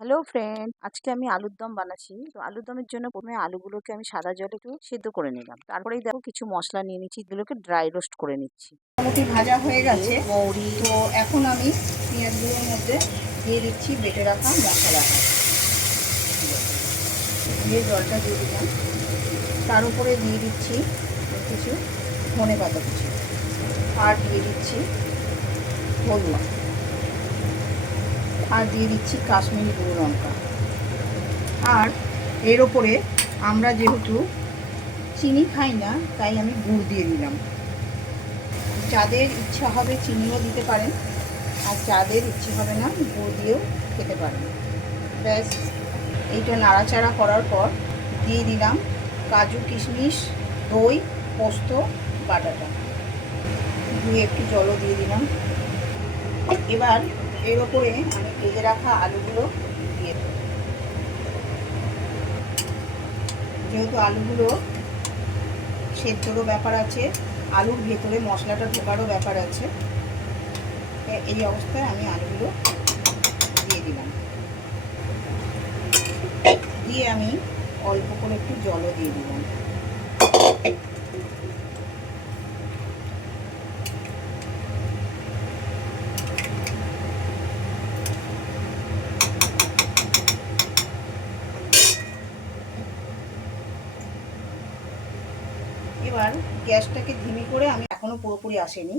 Hello friend, আজকে আমি আলুর দম বানাচ্ছি। তো আলুর দমের জন্য প্রথমে আলুগুলোকে আমি সাদা জলে একটু সেদ্ধ করে নিলাম। তারপরেই দেখো কিছু মশলা নিয়ে নিচ্ছি, এগুলোকে ড্রাই রোস্ট করে নিচ্ছি। মোটামুটি ভাজা হয়ে গেছে। মৌরি, তো এখন আমি পেঁয়াজগুলোর মধ্যে দিয়ে দিচ্ছি বেটে রাখা মশলাটা, দিয়ে জলটা দিয়ে দিলাম। তার উপরে দিয়ে দিচ্ছি কিছু ধনেপাতা কুচি, আর দিয়ে দিচ্ছি হলুদ, আর দিয়ে দিচ্ছি কাশ্মীরি গুঁড়ো লঙ্কা। আর এর ওপরে আমরা যেহেতু চিনি খাই না, তাই আমি গুড় দিয়ে দিলাম। যাদের ইচ্ছা হবে চিনিও দিতে পারেন, আর যাদের ইচ্ছে হবে না গুড় দিয়েও খেতে পারেন। ব্যাস, এইটা নাড়াচাড়া করার পর দিয়ে দিলাম কাজু, কিশমিশ, দই, পোস্ত বাটাটা, দিয়ে একটু জলও দিয়ে দিলাম। এবার এর ওপরে আমি ভেজে রাখা আলুগুলো দিয়ে দেব। যেহেতু আলুগুলো সেদ্ধরও ব্যাপার আছে, আলুর ভেতরে মশলাটা ঢোকারও ব্যাপার আছে, এই অবস্থায় আমি আলুগুলো দিয়ে দিলাম। দিয়ে আমি অল্প করে একটু জলও দিয়ে দিলাম। এবার গ্যাসটাকে ধিমি করে, আমি এখনও পুরোপুরি আসেনি,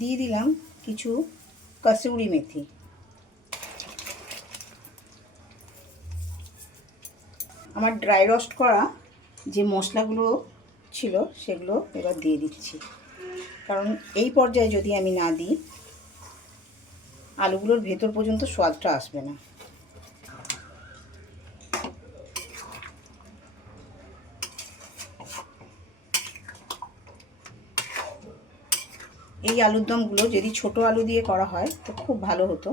দিয়ে দিলাম কিছু কসুরি মেথি। আমার ড্রাই রোস্ট করা যে মশলাগুলো ছিল সেগুলো এবার দিয়ে দিচ্ছি, কারণ এই পর্যায়ে যদি আমি না দিই আলুগুলোর ভেতর পর্যন্ত স্বাদটা আসবে না। এই আলুর দমগুলো যদি ছোট আলু দিয়ে করা হয় তো খুব ভালো হতো।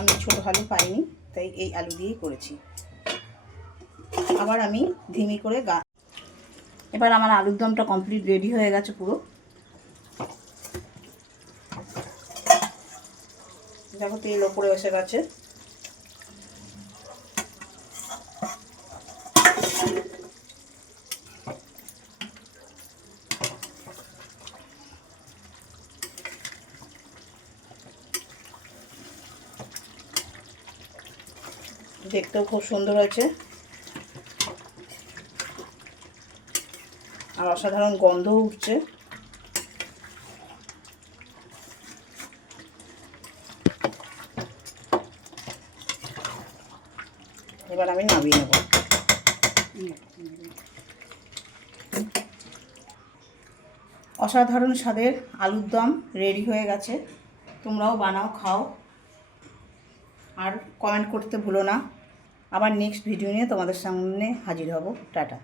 আমি ছোট আলু পাইনি, তাই এই আলু দিয়েই করেছি। আবার আমি ধিমি করে এবার আমার আলুর দমটা কমপ্লিট রেডি হয়ে গেছে পুরো। দেখো তেল ওপরে এসে গেছে। দেখতেও খুব সুন্দর হয়েছে, আর অসাধারণ গন্ধও উঠছে। এবার আমি নামিয়ে নেব। অসাধারণ স্বাদের আলুর দম রেডি হয়ে গেছে। তোমরাও বানাও, খাও, আর কমেন্ট করতে ভুলো না। আবার নেক্সট ভিডিও নিয়ে তোমাদের সামনে হাজির হব। টাটা।